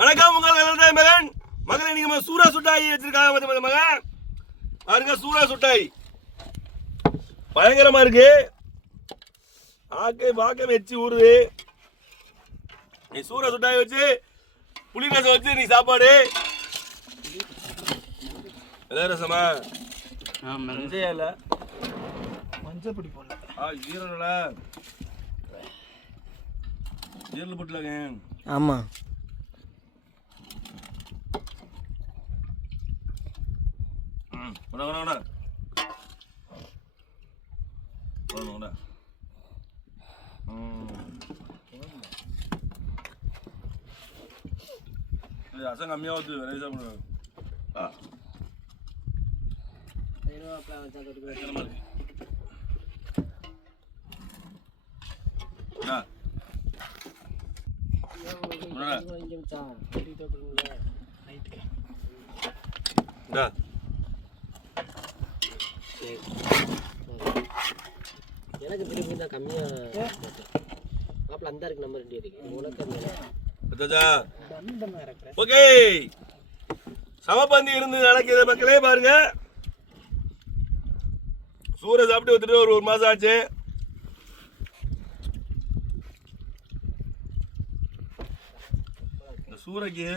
வணக்கம் உங்கள் மகன் மகனை நீங்க சூரா சுட்டாய் வச்சிருக்காங்க மகன் பாருங்க. சூரா சுட்டாய் பயங்கரமா இருக்கு. ஆக்கை பாக்கம் வச்சு ஊறுது. நீ சூரா சுட்டாய் வச்சு புளி ரசம் வச்சு நீ சாப்பாடு ரசமா மஞ்சள் மஞ்சள் பொடி போடல ஜீரல ஜீரல் போட்டுலாங்க. ஆமா ரசம் கம்மியா வந்து விலை சாப்பிடுவாங்க. எனக்கு திருப்பி தான் கம்மியா மாப்பிள்ள அந்த இருக்கு நம்பர் 2 இருக்கு உனக்கு ஓகே. சமபந்தி இருந்து நடக்கிற மக்களே பாருங்க. சூரை சாப்பிட்டு வந்துட்டு ஒரு மாசம் ஆச்சு. இந்த சூறைக்கு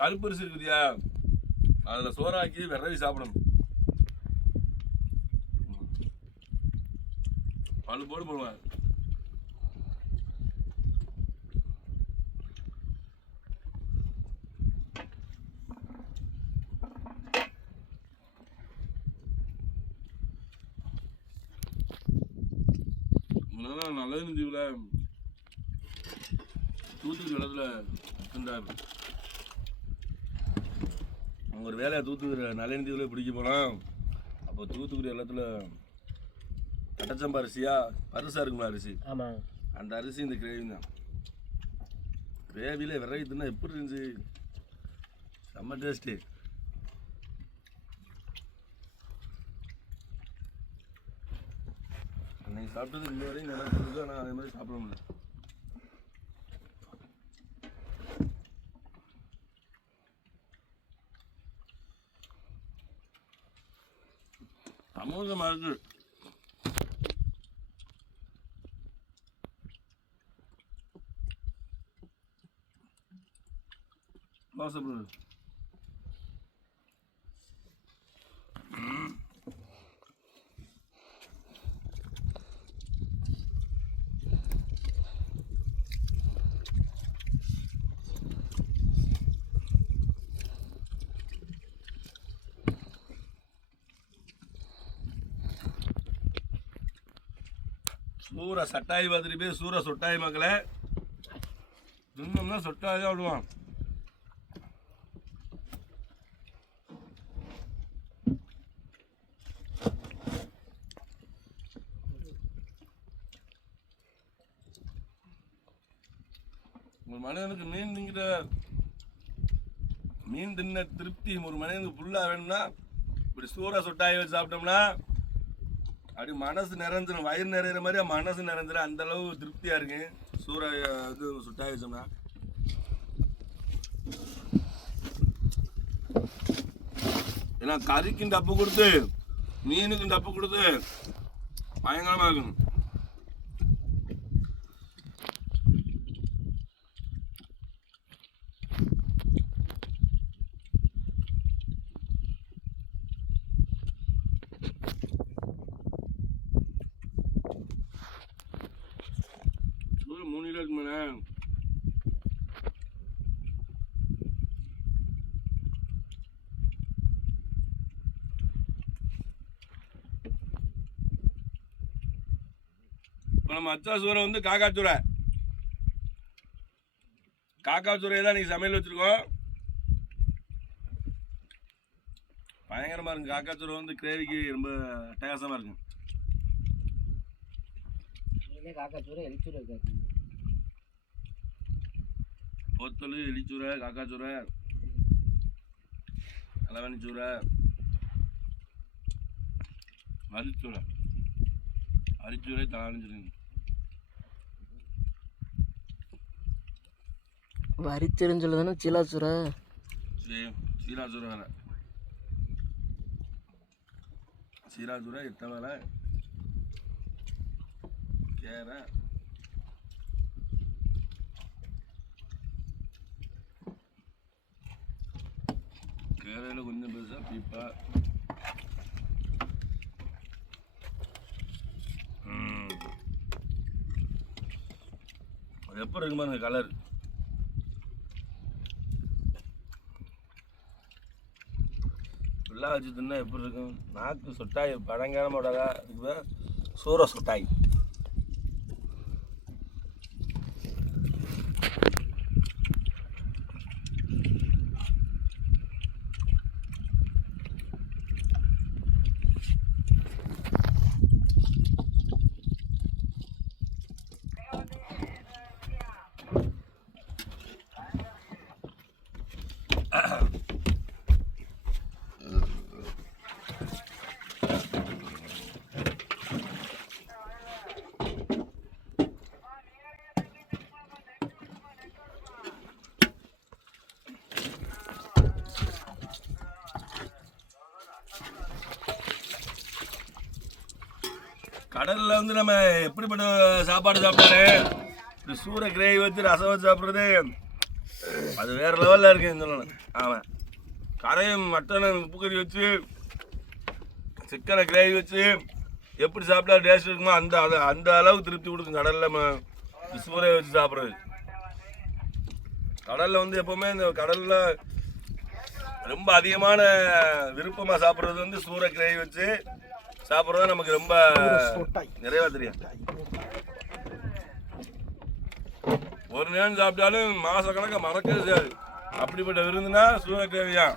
கருப்பரிசி இருக்குதியா, அதுல சோறாக்கி விரவி சாப்பிடணும். பழு போடு போடுவாங்க. நல்லது தீவுல தூத்துக்குடி இடத்துல இருந்தாரு. அவங்க ஒரு வேலையை தூத்துக்குடி நல்ல தீவுல பிடிக்க போனோம். அப்போ தூத்துக்குடி இடத்துல கட்டச்சம்பா அரிசியா பருசா இருக்குங்களா அரிசி, அந்த அரிசி இந்த கிரேவி தான். கிரேவியில விறகு தின்னா எப்படி இருந்துச்சு, செம்ம டேஸ்ட்டு. அன்னைக்கு சாப்பிட்டது இன்ன வரையும் நல்லா இருக்குது. ஆனால் அதே மாதிரி சாப்பிட முடியல. அமோகமாக இருக்கு. வாசப்படுது. சூற சட்டாய் பார்த்துட்டு போய் சூற சொட்டாய் மக்களை தின்னோம்னா சொட்டாய் தான் விடுவான். ஒரு மனிதனுக்கு மீன் தின்ன திருப்தி ஒரு மனிதனுக்கு ஃபுல்லா வேணும்னா இப்படி சூற சொட்டாய் வச்சு சாப்பிட்டோம்னா அப்படி மனசு நிறைஞ்சிடும். வயிறு நிறையிற மாதிரி மனசு நிறைஞ்சிடும். அந்த அளவு திருப்தியா இருக்கு சூற இது சுட்டாய் வச்சோம்னா. ஏன்னா கறிக்கும் டப்பு கொடுத்து மீனுக்கும் டப்பு கொடுத்து பயங்கரமா இருக்கணும். இப்போ நம்ம அச்சா சூரை வந்து காக்காச்சூரை தான் நீங்க சமையல் வச்சிருக்கோம். பயங்கரமா இருக்கு. காக்காச்சூரை வந்து கிரேவிக்கு ரொம்ப அட்டகாசமா இருக்கு. போத்தல், எலிச்சூரை, காக்காச்சூரை, அளவணிச்சூரை, மரிச்சூரை, அரிச்சூரை, தலாணிச்சூரை. வரிச்சேன்னு சொல்லுதானே சீலாசுரா. சீராசுரா வேலை, சீராசுரா எத்த வேலை கேர கேரையில் கொஞ்சம் பெருசாக பீப்பா. அது எப்போ இருக்குமா அந்த கலர் ஃபுல்லாக வச்சு தின்னா எப்படி இருக்கும்? நாக்கு சொட்டாய் பழங்காலம் போடாதா, இதுக்கு சூற சொட்டாய். கடலில் வந்து நம்ம எப்படிப்பட்ட சாப்பாடு சாப்பிட்டாரு, இப்படி சூற கிரேவி வச்சு ரசம் வச்சு சாப்பிட்றது அது வேற லெவலில் இருக்குன்னு சொல்லணும். ஆமாம், கரையும் மட்டனை உப்புக்கறி வச்சு சிக்கனை கிரேவி வச்சு எப்படி சாப்பிட்டா டேஸ்ட் இருக்குமோ அந்த அளவுக்கு திருப்தி கொடுக்கும் கடலில் சூறையை வச்சு சாப்பிட்றது. கடலில் வந்து எப்போவுமே இந்த கடலில் ரொம்ப அதிகமான விருப்பமாக சாப்பிட்றது வந்து சூறை கிரேவி வச்சு சாப்பிட்றது நமக்கு ரொம்ப நிறைவா தெரியும். ஒரு நேரம் சாப்பிட்டாலும் மாச கணக்காக மறக்கவே செய்யாது. அப்படிப்பட்ட விருந்துனா சூற கிரேவியா.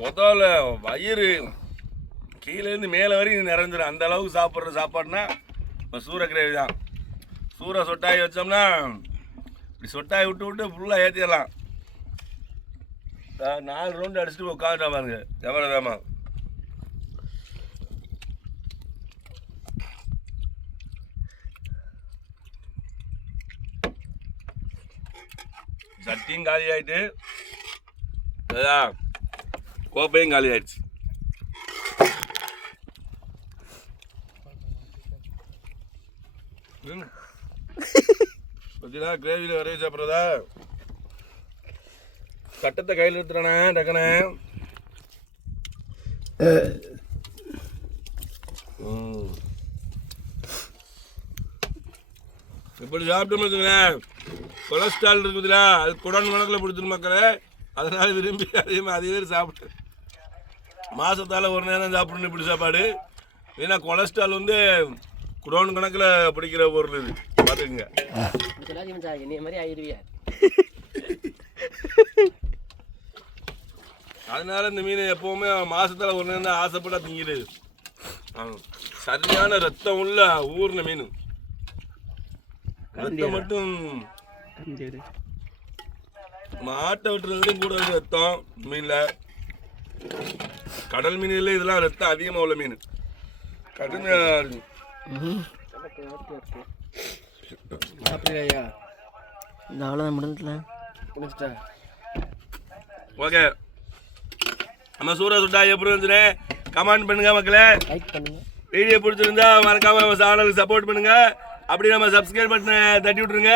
கொதால வயிறு கீழேருந்து மேலே வரைக்கும் நிறைஞ்சிடும். அந்த அளவுக்கு சாப்பிட்ற சாப்பாடுனா இப்போ சூற கிரேவி தான். சூற சொட்டாய் வச்சோம்னா இப்படி சொட்டாய் விட்டு விட்டு ஃபுல்லாக ஏற்றிடலாம். 4 ரவுண்டு அடிச்சுட்டு உட்காந்துட்டா பாருங்க எவ்வளோ வேமா. சட்டியும் காலி ஆகிட்டு கோப்பையும் காலி ஆயிடுச்சு. பார்த்தீங்களா கிரேவியில் வரைய சாப்பிட்றதா. சட்டத்தை கையில் எடுத்துறானே டக்குனே. இப்படி சாப்பிட்டோம்னு வச்சுங்களேன், கொலஸ்ட்ரால் இருக்குதுல அது குடன் கணக்கில் பிடிச்சிரு மக்களே. அதனால விரும்பி அதே பேர் சாப்பிட்டு மாசத்தால் ஒரு நேரம் சாப்பிடணும் இப்படி சாப்பாடு. ஏன்னா கொலஸ்ட்ரால் வந்து குடோன் கணக்கில் பிடிக்கிற பொருள் இது, பார்த்துக்குங்க. அதனால இந்த மீன் எப்பவுமே மாசத்தால் ஒரு நேரம் தான் ஆசைப்பட்டா திங்கிடுது. சரியான ரத்தம் உள்ள ஊர்ன மீன். ரத்தம் மட்டும் மாட்டை வெட்டுறதுலையும் கூட ரத்தம் மீனில். கடல் மீனில் இதெல்லாம் ரத்தம் அதிகமாக உள்ள மீன். கடுமையாக இருக்கு. இந்த அவ்வளோதான் முடிஞ்சிட்டா. ஓகே, நம்ம சூற சுட்டாய் எப்படி இருந்துச்சுன்னு கமெண்ட் பண்ணுங்க மக்களே. லைக் பண்ணுங்க. வீடியோ பிடிச்சிருந்தா மறக்காம நம்ம சேனலுக்கு சப்போர்ட் பண்ணுங்க. அப்படி நம்ம சப்ஸ்கிரைப் பட்டனை தட்டி விட்டுருங்க.